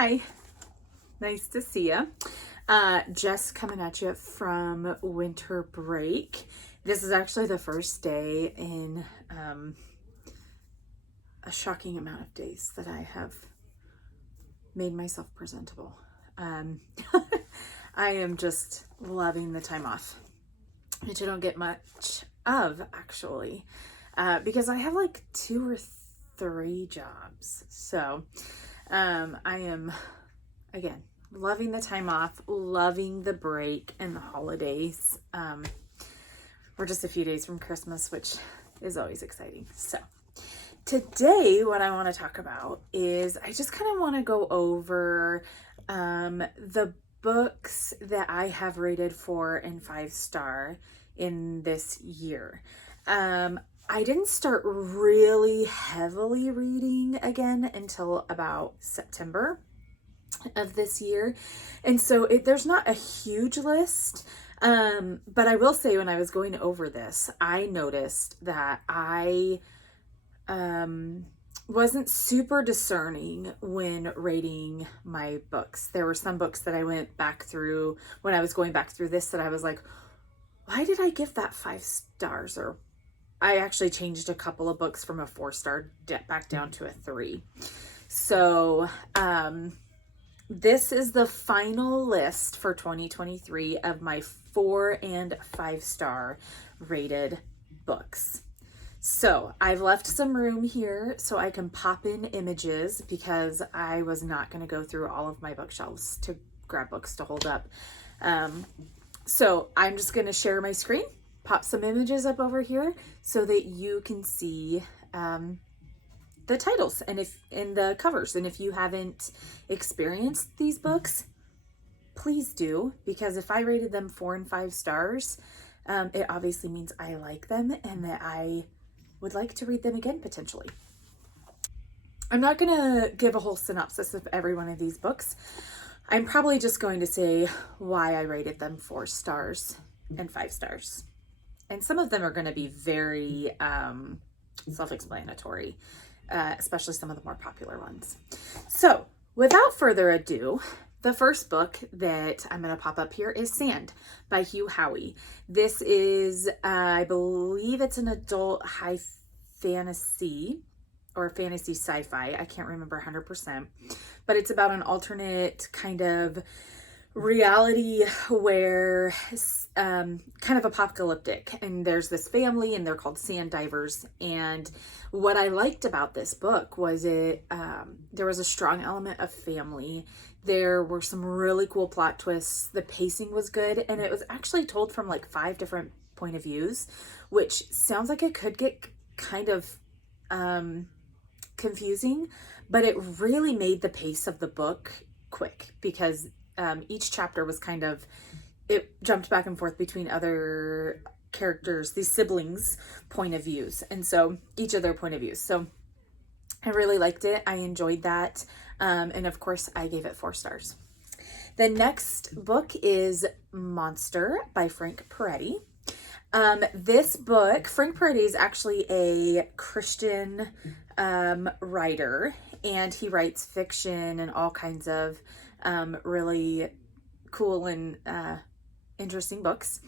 Hi, nice to see you. Just coming at you from winter break. This is actually the first day in a shocking amount of days that I have made myself presentable. I am just loving the time off, which I don't get much of actually, because I have like 2 or 3 jobs. So I am, again, loving the time off, loving the break and the holidays. We're just a few days from Christmas, which is always exciting. So today, what I want to talk about is I just kind of want to go over the books that I have rated 4 and 5 star in this year. I didn't start really heavily reading again until about September of this year. And so there's not a huge list. But I will say when I was going over this, I noticed that I wasn't super discerning when rating my books. There were some books that I went back through when I was going back through this that I was like, why did I give that 5 stars? Or I actually changed a couple of books from a 4-star back down to a 3. So, this is the final list for 2023 of my 4 and 5 star rated books. So I've left some room here so I can pop in images because I was not going to go through all of my bookshelves to grab books to hold up. So I'm just going to share my screen, pop some images up over here so that you can see the titles and in the covers. And if you haven't experienced these books, please do, because if I rated them 4 and 5 stars, it obviously means I like them and that I would like to read them again potentially. I'm not going to give a whole synopsis of every one of these books. I'm probably just going to say why I rated them 4 stars and 5 stars. And some of them are going to be very self-explanatory, especially some of the more popular ones. So without further ado, the first book that I'm going to pop up here is Sand by Hugh Howey. This is, I believe it's an adult high fantasy or fantasy sci-fi. I can't remember 100%, but it's about an alternate kind of reality where kind of apocalyptic, and there's this family and they're called sand divers. And what I liked about this book was there was a strong element of family. There were some really cool plot twists. The pacing was good, and it was actually told from like 5 different point of views, which sounds like it could get kind of confusing, but it really made the pace of the book quick because each chapter was kind of, it jumped back and forth between other characters, these siblings' point of views, and so each of their point of views. So I really liked it. I enjoyed that. And of course, I gave it 4 stars. The next book is Monster by Frank Peretti. This book, Frank Peretti is actually a Christian writer, and he writes fiction and all kinds of really cool and interesting books.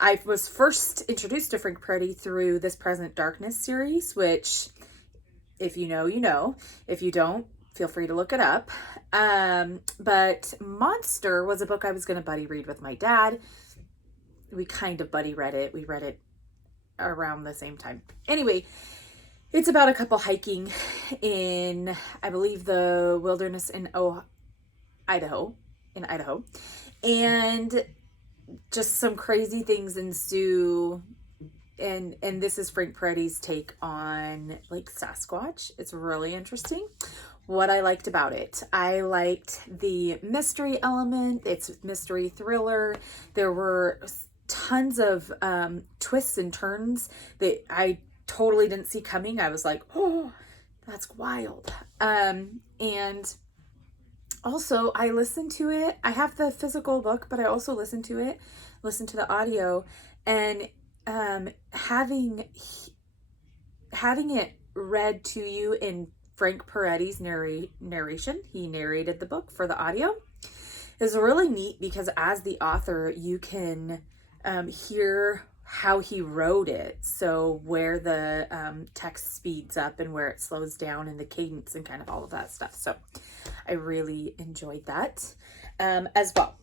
I was first introduced to Frank Peretti through This Present Darkness series, which if you know, you know. If you don't, feel free to look it up. But Monster was a book I was going to buddy read with my dad. We kind of buddy read it. We read it around the same time. Anyway, it's about a couple hiking in, I believe, the wilderness in Idaho. And just some crazy things ensue. And this is Frank Peretti's take on like Sasquatch. It's really interesting. What I liked about it, I liked the mystery element. It's mystery thriller. There were tons of twists and turns that I totally didn't see coming. I was like, oh, that's wild. And also I listened to it. I have the physical book, but I also listened to the audio, and having it read to you in Frank Peretti's narration. He narrated the book for the audio. It's really neat because as the author, you can hear how he wrote it. So where the text speeds up and where it slows down and the cadence and kind of all of that stuff. So I really enjoyed that as well.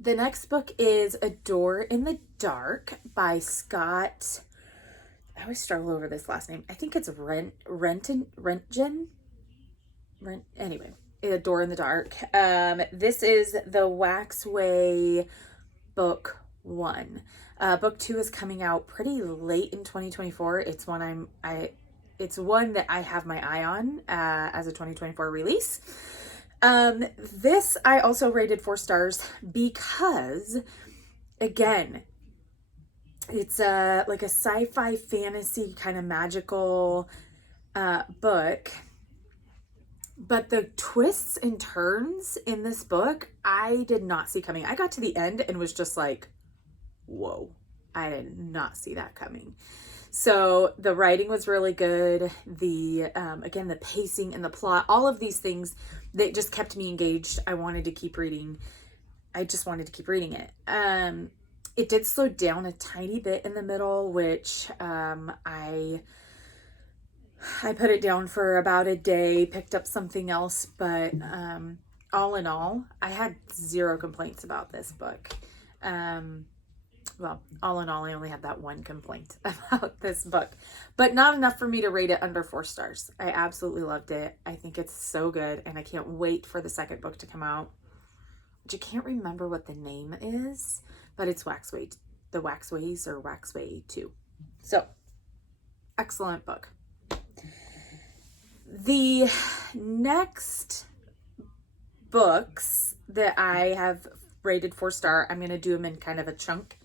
The next book is A Door in the Dark by Scott. I always struggle over this last name. I think it's Rentgen. Anyway, A Door in the Dark. This is the Waxway book 1. Book 2 is coming out pretty late in 2024. It's one it's one that I have my eye on as a 2024 release. This I also rated 4 stars because, again, it's like a sci-fi fantasy kind of magical book. But the twists and turns in this book, I did not see coming. I got to the end and was just like, whoa, I did not see that coming. So the writing was really good. The, again, the pacing and the plot, all of these things that just kept me engaged. I wanted to keep reading. I just wanted to keep reading it. It did slow down a tiny bit in the middle, which I put it down for about a day, picked up something else, but all in all, I had 0 complaints about this book. Well, all in all, I only had that one complaint about this book, but not enough for me to rate it under 4 stars. I absolutely loved it. I think it's so good, and I can't wait for the second book to come out, which I can't remember what the name is, but it's Waxway, The Waxways or Waxway 2. So, excellent book. The next books that I have rated 4 star, I'm going to do them in kind of a chunk.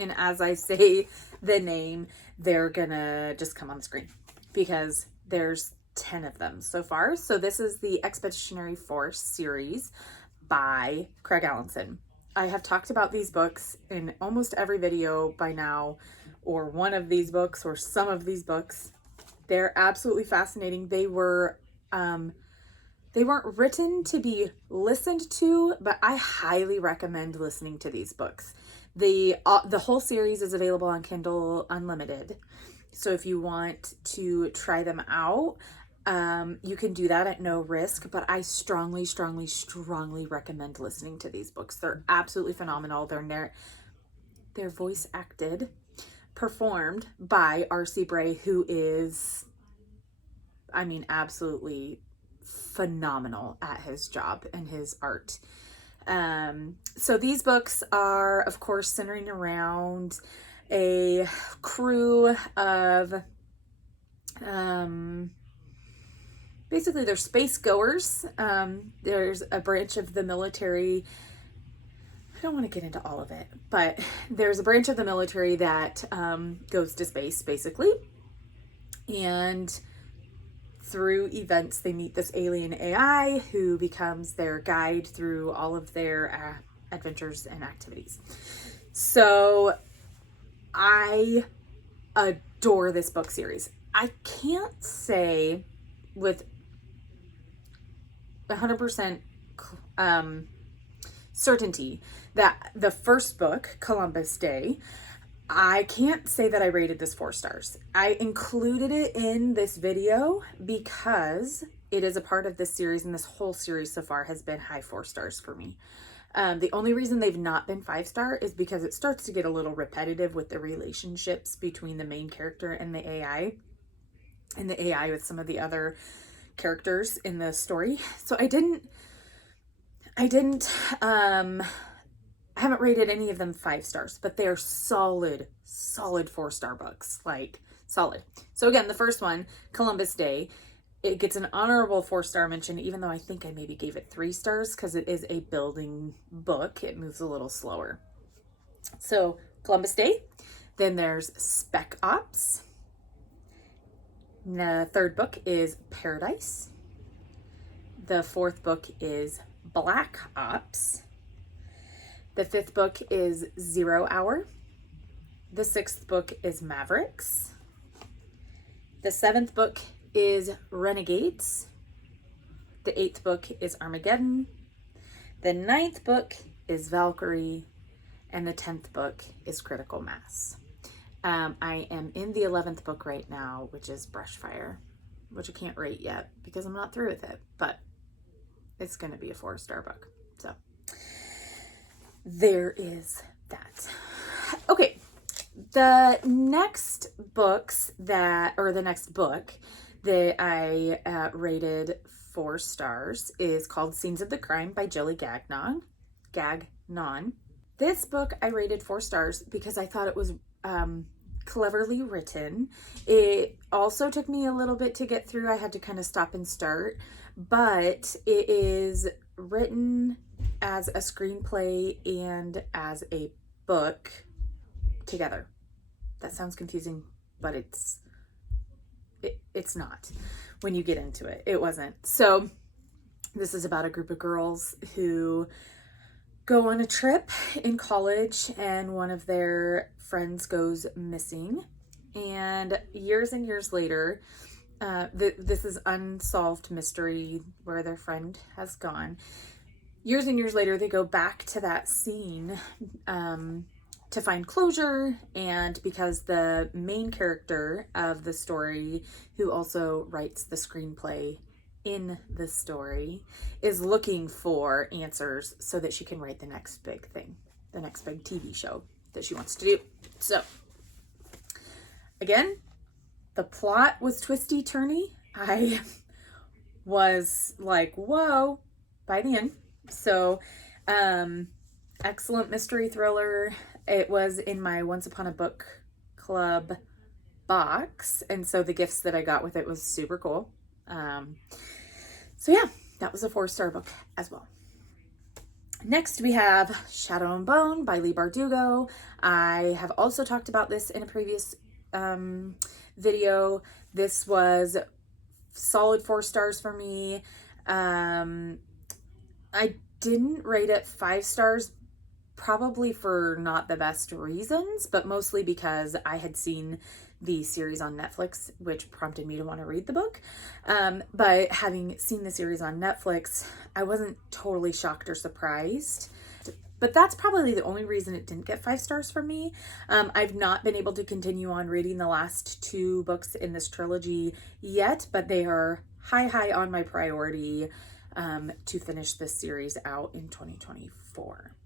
And as I say the name, they're going to just come on the screen because there's 10 of them so far. So this is the Expeditionary Force series by Craig Allenson. I have talked about these books in almost every video by now, or one of these books or some of these books. They're absolutely fascinating. They weren't written to be listened to, but I highly recommend listening to these books. The whole series is available on Kindle Unlimited. So if you want to try them out, you can do that at no risk, but I strongly, strongly, strongly recommend listening to these books. They're absolutely phenomenal. They're voice acted, performed by R.C. Bray, who is, I mean, absolutely phenomenal at his job and his art. So these books are, of course, centering around a crew of, basically they're space goers. There's a branch of the military. I don't want to get into all of it, but there's a branch of the military that goes to space, basically. And through events, they meet this alien AI who becomes their guide through all of their adventures and activities. So I adore this book series. I can't say with 100% certainty that the first book, Columbus Day, I can't say that I rated this 4 stars. I included it in this video because it is a part of this series, and this whole series so far has been high 4 stars for me. The only reason they've not been 5-star is because it starts to get a little repetitive with the relationships between the main character and the AI with some of the other characters in the story. So I haven't rated any of them 5 stars, but they are solid 4-star books, like solid. So again, the first one, Columbus Day, it gets an honorable 4-star mention, even though I think I maybe gave it 3 stars because it is a building book. It moves a little slower. So Columbus Day, then there's Spec Ops. The third book is Paradise. The fourth book is Black Ops. The fifth book is 0 Hour. The sixth book is Mavericks. The seventh book is Renegades. The 8th book is Armageddon. The 9th book is Valkyrie. And the 10th book is Critical Mass. I am in the 11th book right now, which is Brushfire, which I can't rate yet because I'm not through with it, but it's going to be a 4-star book. So there is that. Okay. The next book that I rated 4 stars is called Scenes of the Crime by Jilly Gagnon. This book I rated 4 stars because I thought it was cleverly written. It also took me a little bit to get through. I had to kind of stop and start, but it is written as a screenplay and as a book together. That sounds confusing, but it's not when you get into it. It wasn't. So this is about a group of girls who go on a trip in college, and one of their friends goes missing. And years later, this is unsolved mystery where their friend has gone. Years and years later, they go back to that scene to find closure, and because the main character of the story, who also writes the screenplay in the story, is looking for answers so that she can write the next big thing, the next big TV show that she wants to do. So again, the plot was twisty turny. I was like, whoa, by the end. So excellent mystery thriller. It was in my Once Upon a Book Club box, and so the gifts that I got with it was super cool. So yeah, that was a 4-star book as well. Next we have Shadow and Bone by Leigh Bardugo. I have also talked about this in a previous video. This was solid 4 stars for me. I didn't rate it 5 stars, probably for not the best reasons, but mostly because I had seen the series on Netflix, which prompted me to want to read the book. But having seen the series on Netflix, I wasn't totally shocked or surprised. But that's probably the only reason it didn't get 5 stars from me. I've not been able to continue on reading the last 2 books in this trilogy yet, but they are high on my priority to finish this series out in 2024.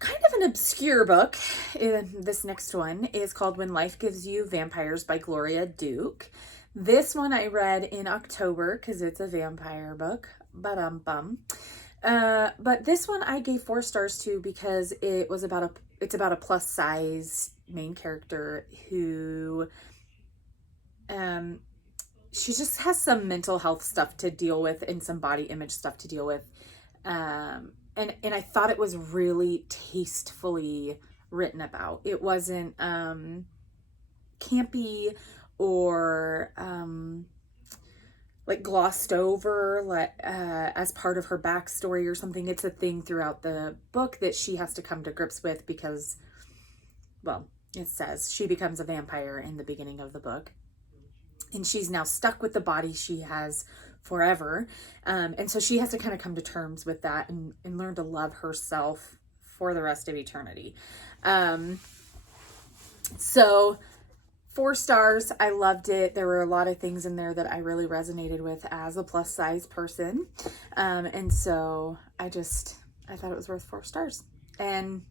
Kind of an obscure book. This next one is called When Life Gives You Vampires by Gloria Duke. This one I read in October because it's a vampire book. But this one I gave 4 stars to because it's about a plus size main character who she just has some mental health stuff to deal with and some body image stuff to deal with. And I thought it was really tastefully written about. It wasn't campy or like glossed over as part of her backstory or something. It's a thing throughout the book that she has to come to grips with because, well, it says she becomes a vampire in the beginning of the book. And she's now stuck with the body she has forever. And so she has to kind of come to terms with that and learn to love herself for the rest of eternity. So 4 stars. I loved it. There were a lot of things in there that I really resonated with as a plus size person. And so I thought it was worth 4 stars. And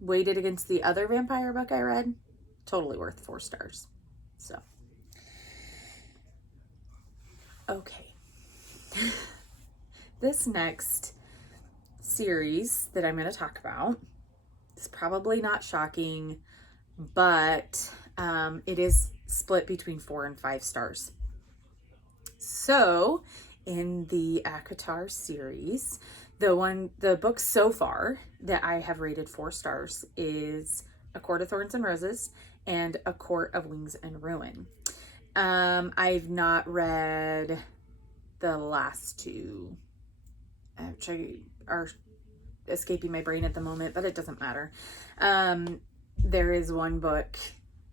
weighted against the other vampire book I read, totally worth 4 stars. So, okay. This next series that I'm going to talk about is probably not shocking, but it is split between 4 and 5 stars. So in the ACOTAR series, the book so far that I have rated 4 stars is A Court of Thorns and Roses and A Court of Wings and Ruin. I've not read the last 2, which are escaping my brain at the moment, but it doesn't matter. There is one book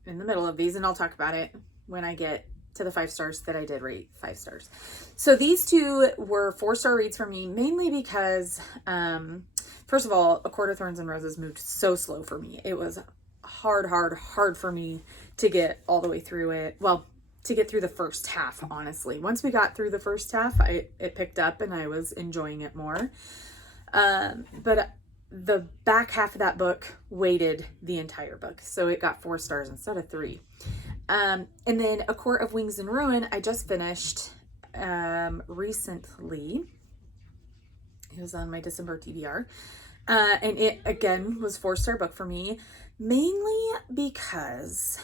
in the middle of these, and I'll talk about it when I get to the 5 stars that I did rate 5 stars. So these two were 4-star reads for me, mainly because, first of all, A Court of Thorns and Roses moved so slow for me. It was hard for me to get all the way through it. Well, to get through the first half, honestly. Once we got through the first half, it picked up and I was enjoying it more. But the back half of that book weighted the entire book. So it got 4 stars instead of 3. And then A Court of Wings and Ruin, I just finished recently. It was on my December TBR. And it, again, was 4-star book for me, mainly because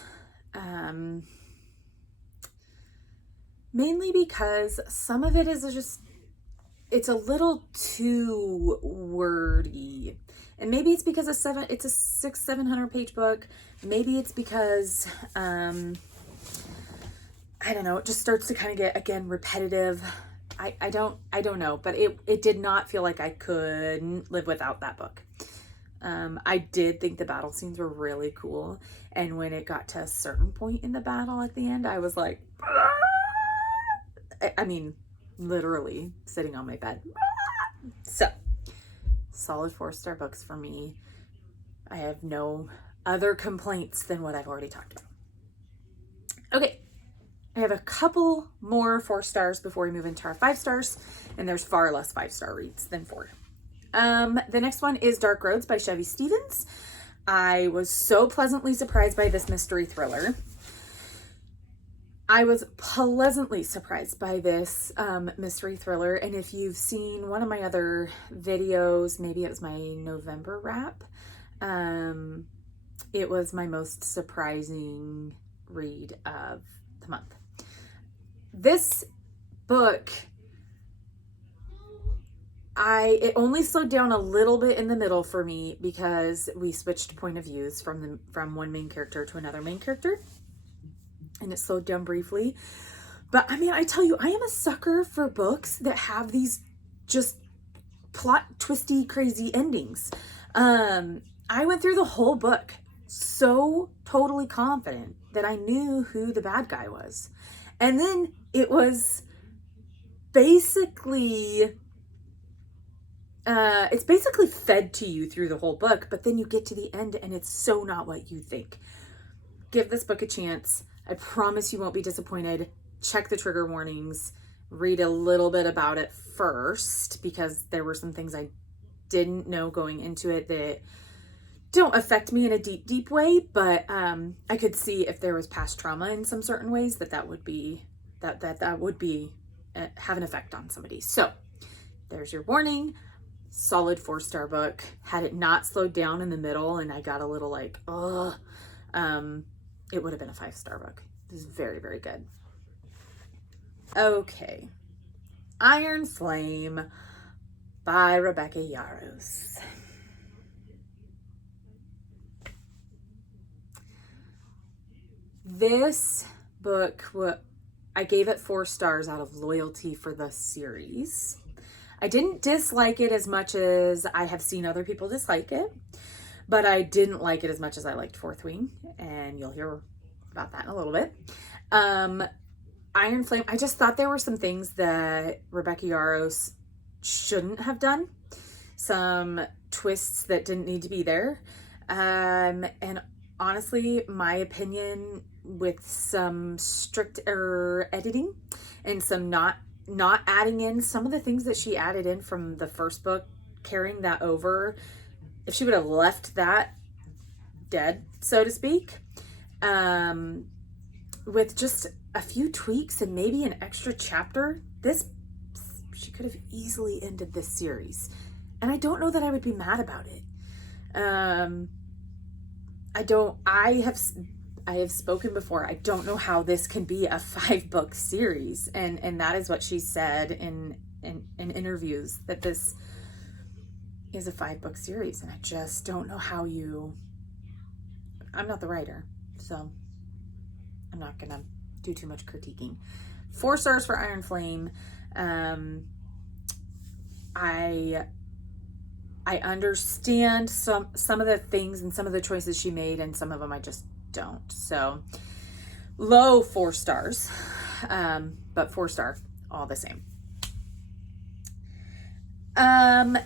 some of it is just, it's a little too wordy. And maybe it's because it's a 700 page book. Maybe it's because, I don't know, it just starts to kind of get, again, repetitive. I don't know, but it did not feel like I couldn't live without that book. I did think the battle scenes were really cool. And when it got to a certain point in the battle at the end, I was like, I mean, literally sitting on my bed. So, solid 4-star books for me. I have no other complaints than what I've already talked about. Okay, I have a couple more 4 stars before we move into our 5 stars, and there's far less 5-star reads than 4. The next one is Dark Roads by Chevy Stevens. I was so pleasantly surprised by this mystery thriller. I was pleasantly surprised by this mystery thriller, and if you've seen one of my other videos, maybe it was my November wrap, it was my most surprising read of the month. This book, it only slowed down a little bit in the middle for me because we switched point of views from one main character to another main character. And it slowed down briefly. But I mean, I tell you, I am a sucker for books that have these just plot twisty, crazy endings. I went through the whole book so totally confident that I knew who the bad guy was. And then it was basically, it's basically fed to you through the whole book, but then you get to the end and it's so not what you think. Give this book a chance. I promise you won't be disappointed. Check the trigger warnings. Read a little bit about it first, because there were some things I didn't know going into it that don't affect me in a deep way, but I could see if there was past trauma in some certain ways that would be have an effect on somebody. So there's your warning. Solid 4-star book. Had it not slowed down in the middle and I got a little like, it would have been a 5-star book. This is very, very good. Okay. Iron Flame by Rebecca Yarros. This book, I gave it 4 stars out of loyalty for the series. I didn't dislike it as much as I have seen other people dislike it, but I didn't like it as much as I liked Fourth Wing, and you'll hear about that in a little bit. Iron Flame, I just thought there were some things that Rebecca Yarros shouldn't have done. Some twists that didn't need to be there. And honestly, my opinion, with some stricter editing and some not adding in some of the things that she added in from the first book, carrying that over, if she would have left that dead, so to speak, with just a few tweaks and maybe an extra chapter, she could have easily ended this series. And I don't know that I would be mad about it. I have spoken before. I don't know how this can be a 5-book series. And that is what she said in interviews, that this is a 5-book series. And I just don't know how I'm not the writer, so I'm not gonna do too much critiquing. 4 stars for Iron Flame. I understand some of the things and some of the choices she made, and some of them I just don't. So low 4 stars, but 4-star all the same.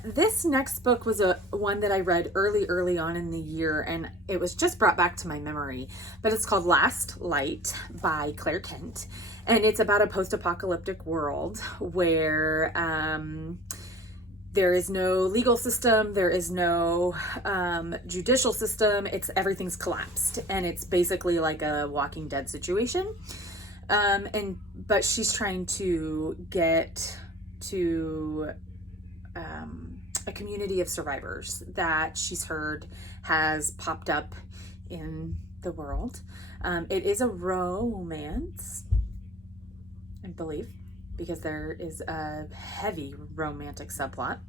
This next book was one that I read early on in the year, and it was just brought back to my memory, but it's called Last Light by Claire Kent. And it's about a post-apocalyptic world where, there is no legal system, there is no, judicial system. Everything's collapsed, and it's basically like a Walking Dead situation. But she's trying to get to, a community of survivors that she's heard has popped up in the world. It is a romance, I believe, because there is a heavy romantic subplot.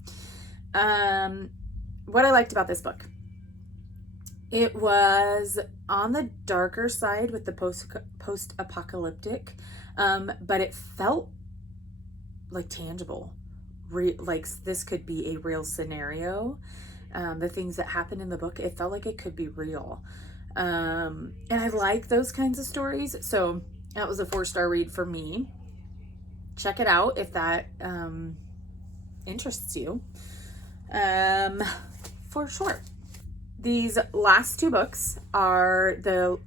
What I liked about this book, it was on the darker side with the post-apocalyptic, but it felt like tangible. Like this could be a real scenario. The things that happen in the book, it felt like it could be real. And I like those kinds of stories. So that was a 4-star read for me. Check it out if that interests you. For sure. These last 2 books are the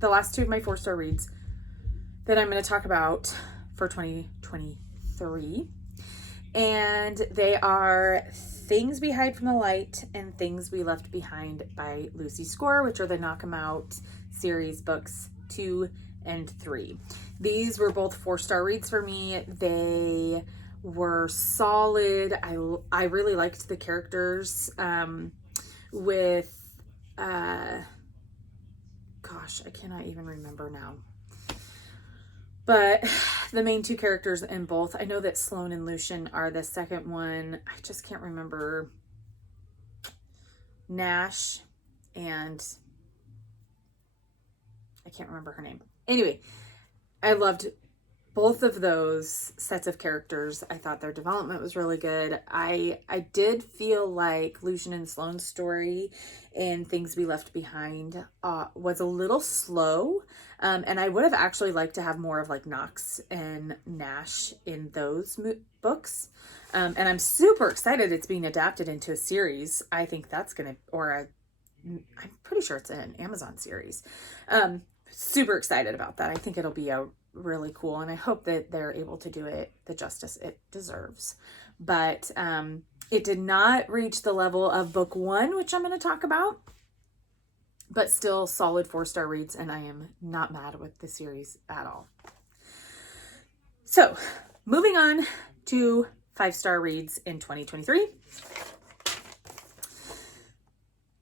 last 2 of my 4-star reads that I'm going to talk about for 2023. And they are Things We Hide from the Light and Things We Left Behind by Lucy Score, which are the Knock 'em Out series books 2 and 3. These were both 4-star reads for me. They were solid. I really liked the characters, with, gosh, I cannot even remember now. But the main 2 characters in both, I know that Sloane and Lucian are the second one. I just can't remember. Nash and I can't remember her name. Anyway, I loved both of those sets of characters. I thought their development was really good. I did feel like Lucian and Sloane's story in Things We Left Behind was a little slow. And I would have actually liked to have more of like Knox and Nash in those books. And I'm super excited it's being adapted into a series. I think that's going to, I'm pretty sure it's an Amazon series. Super excited about that. I think it'll be really cool, and I hope that they're able to do it the justice it deserves. But it did not reach the level of book 1, which I'm going to talk about, but still solid 4-star reads, and I am not mad with the series at all. So moving on to 5-star reads in 2023.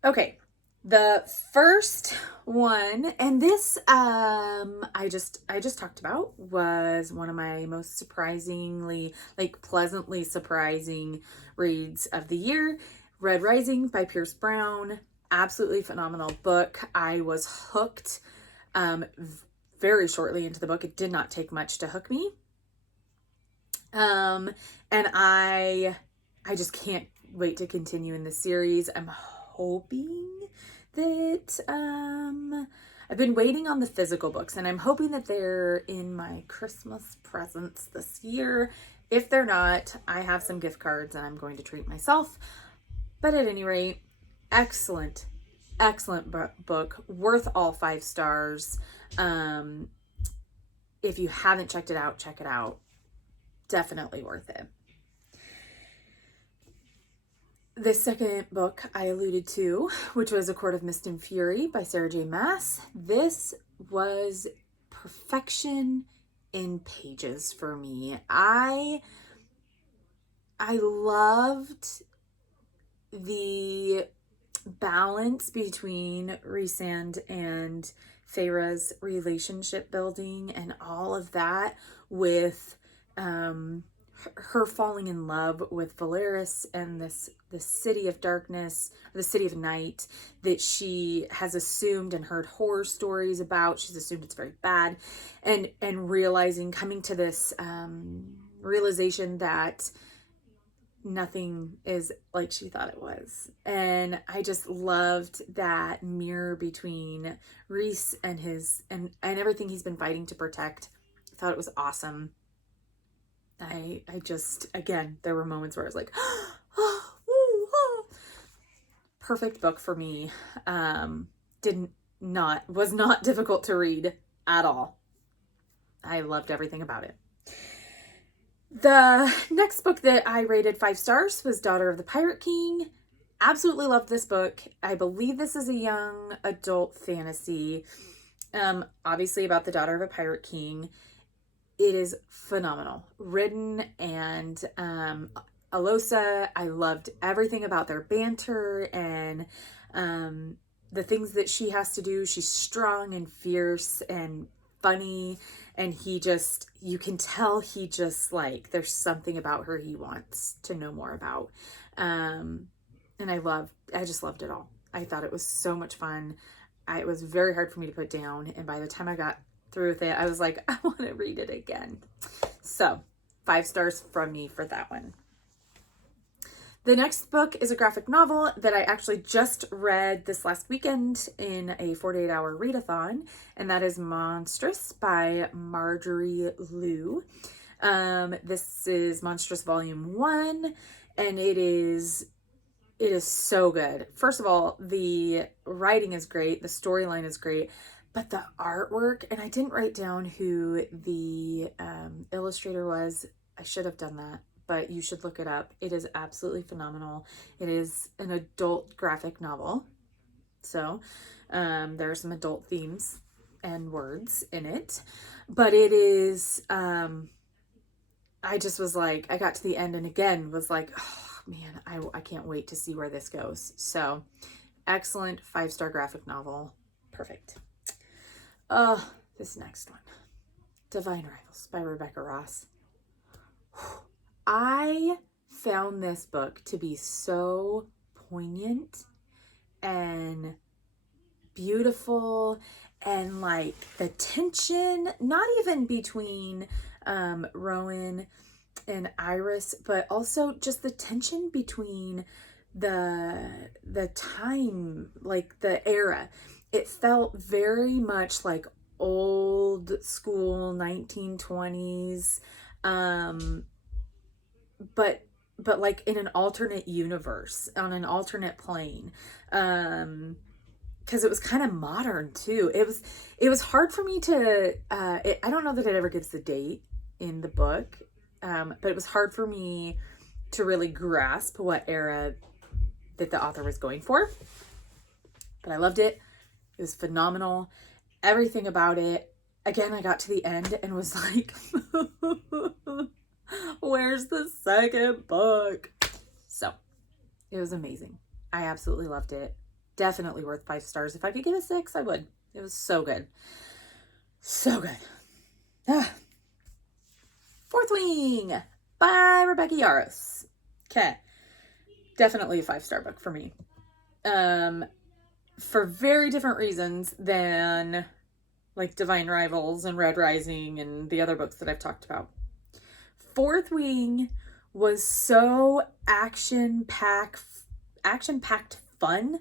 Okay, the first one, and this I just talked about, was one of my most surprisingly, pleasantly surprising reads of the year. Red Rising by Pierce Brown. Absolutely phenomenal book. I was hooked very shortly into the book. It did not take much to hook me. And I just can't wait to continue in the series. I'm hoping that I've been waiting on the physical books, and I'm hoping that they're in my Christmas presents this year. If they're not, I have some gift cards and I'm going to treat myself. But at any rate, excellent book, worth all 5 stars. If you haven't checked it out, check it out. Definitely worth it. The second book I alluded to, which was A Court of Mist and Fury by Sarah J. Maas. This was perfection in pages for me. I loved the balance between Rhysand and Feyre's relationship building and all of that, with her falling in love with Valeris and this city of darkness, the city of night that she has assumed and heard horror stories about. She's assumed it's very bad, and coming to this realization that nothing is like she thought it was. And I just loved that mirror between Reese and and everything he's been fighting to protect. I thought it was awesome. I just, again, there were moments where I was like, oh, woo, oh. Perfect book for me. Was not difficult to read at all. I loved everything about it. The next book that I rated 5 stars was Daughter of the Pirate King. Absolutely loved this book. I believe this is a young adult fantasy, obviously about the daughter of a pirate king. It is phenomenal. Written and Alosa, I loved everything about their banter and the things that she has to do. She's strong and fierce and funny, and you can tell he just like, there's something about her he wants to know more about. And I just loved it all. I thought it was so much fun. It was very hard for me to put down, and by the time I got through with it, I was like, I want to read it again. So 5 stars from me for that one. The next book is a graphic novel that I actually just read this last weekend in a 48-hour readathon, and that is Monstrous by Marjorie Liu. This is Monstrous Volume 1, and it is so good. First of all, the writing is great, the storyline is great, but the artwork, and I didn't write down who the illustrator was. I should have done that, but you should look it up. It is absolutely phenomenal. It is an adult graphic novel, so there are some adult themes and words in it, but it is, I just was like, I got to the end and again was like, oh man, I can't wait to see where this goes. So excellent 5-star graphic novel. Perfect. This next one, Divine Rivals by Rebecca Ross. I found this book to be so poignant and beautiful, and like the tension, not even between Rowan and Iris, but also just the tension between the time, like the era. It felt very much like old school 1920s, but like in an alternate universe, on an alternate plane, because it was kind of modern too. It was hard for me to I don't know that it ever gives the date in the book, but it was hard for me to really grasp what era that the author was going for, but I loved it. It was phenomenal. Everything about it. Again, I got to the end and was like, where's the second book? So it was amazing. I absolutely loved it. Definitely worth 5 stars. If I could give it 6, I would. It was so good. So good. Fourth Wing by Rebecca Yarros. Okay. Definitely a 5-star book for me. For very different reasons than like Divine Rivals and Red Rising and the other books that I've talked about. Fourth Wing was so action-packed fun.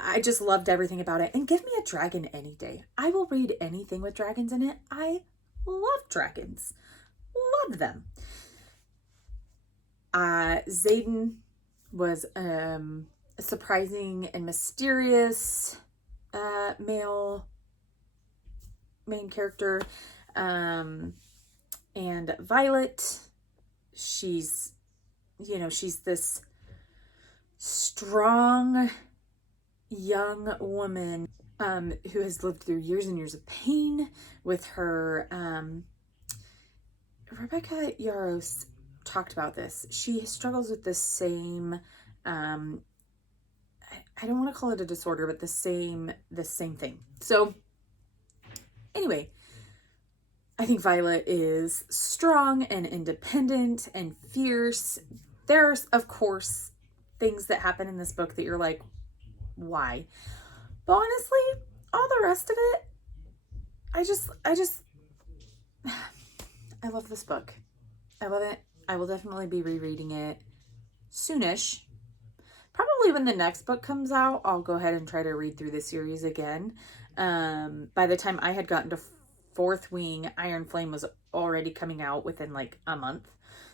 I just loved everything about it. And give me a dragon any day. I will read anything with dragons in it. I love dragons. Love them. Xaden was a surprising and mysterious male main character. And Violet, she's this strong young woman who has lived through years and years of pain with her. Rebecca Yarros talked about this. She struggles with the same, I don't want to call it a disorder, but the same thing. So anyway, I think Violet is strong and independent and fierce. There's, of course, things that happen in this book that you're like, why? But honestly, all the rest of it, I love this book. I love it. I will definitely be rereading it soonish. Probably when the next book comes out, I'll go ahead and try to read through the series again. By the time I had gotten to Fourth Wing, Iron Flame was already coming out within like a month.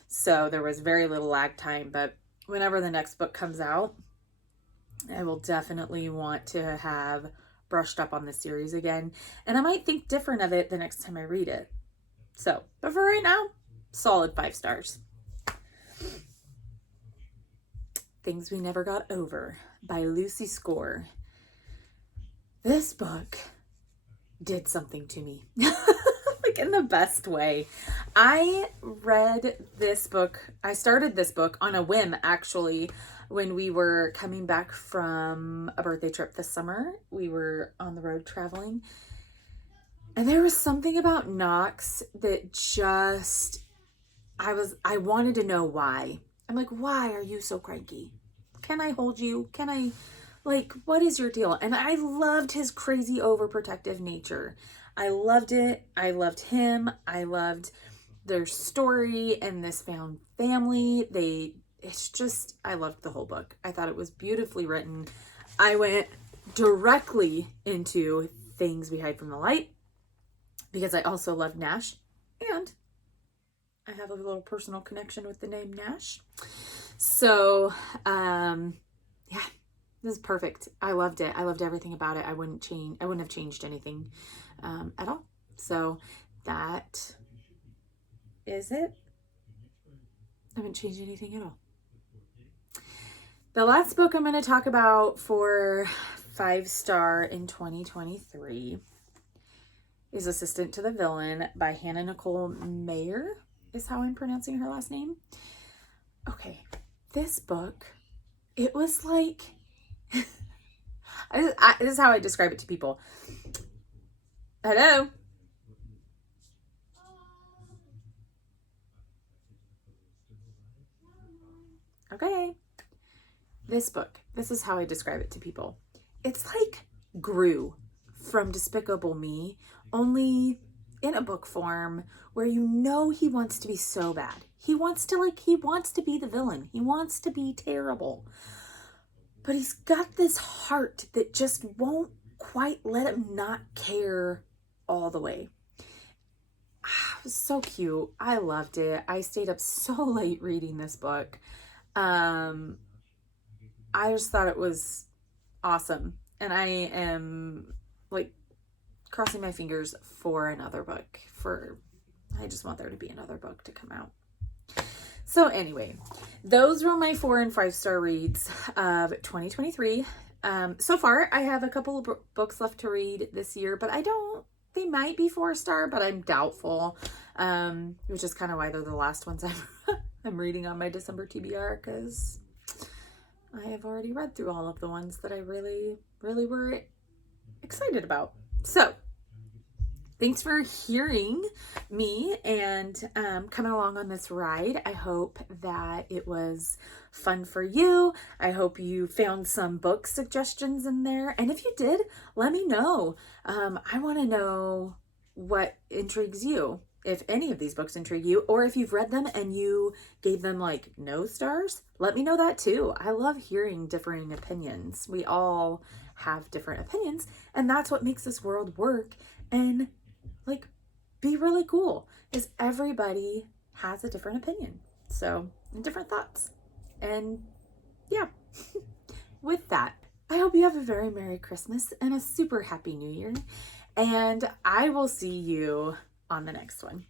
So there was very little lag time, but whenever the next book comes out, I will definitely want to have brushed up on the series again. And I might think different of it the next time I read it. So, but for right now, solid 5 stars. Things We Never Got Over by Lucy Score. This book did something to me. Like in the best way. I read this book. I started this book on a whim, actually, when we were coming back from a birthday trip this summer. We were on the road traveling. And there was something about Knox that just, I wanted to know why. I'm like, why are you so cranky? Can I hold you? Can I, like, what is your deal? And I loved his crazy overprotective nature. I loved it. I loved him. I loved their story and this found family. I loved the whole book. I thought it was beautifully written. I went directly into Things We Hide from the Light because I also love Nash, and I have a little personal connection with the name Nash. So, yeah, this is perfect. I loved it. I loved everything about it. I wouldn't have changed anything at all. So that is it. I haven't changed anything at all. The last book I'm going to talk about for 5-star in 2023 is Assistant to the Villain by Hannah Nicole Mayer, is how I'm pronouncing her last name. Okay, this book, it was like, this is how I describe it to people. Hello? Okay. This book, this is how I describe it to people. It's like Gru from Despicable Me, only in a book form where you know he wants to be so bad. He wants to be the villain. He wants to be terrible. But he's got this heart that just won't quite let him not care all the way. It was so cute. I loved it. I stayed up so late reading this book. I just thought it was awesome. And I am like crossing my fingers for another book. I just want there to be another book to come out. So anyway, those were my 4 and 5-star reads of 2023. So far, I have a couple of books left to read this year, but they might be 4-star, but I'm doubtful. Which is kind of why they're the last ones I'm reading on my December TBR, because I have already read through all of the ones that I really, really were excited about. So thanks for hearing me and coming along on this ride. I hope that it was fun for you. I hope you found some book suggestions in there. And if you did, let me know. I want to know what intrigues you. If any of these books intrigue you, or if you've read them and you gave them like no stars, let me know that too. I love hearing differing opinions. We all have different opinions, and that's what makes this world work and like be really cool, is everybody has a different opinion. So, and different thoughts. And yeah, with that, I hope you have a very Merry Christmas and a super Happy New Year. And I will see you on the next one.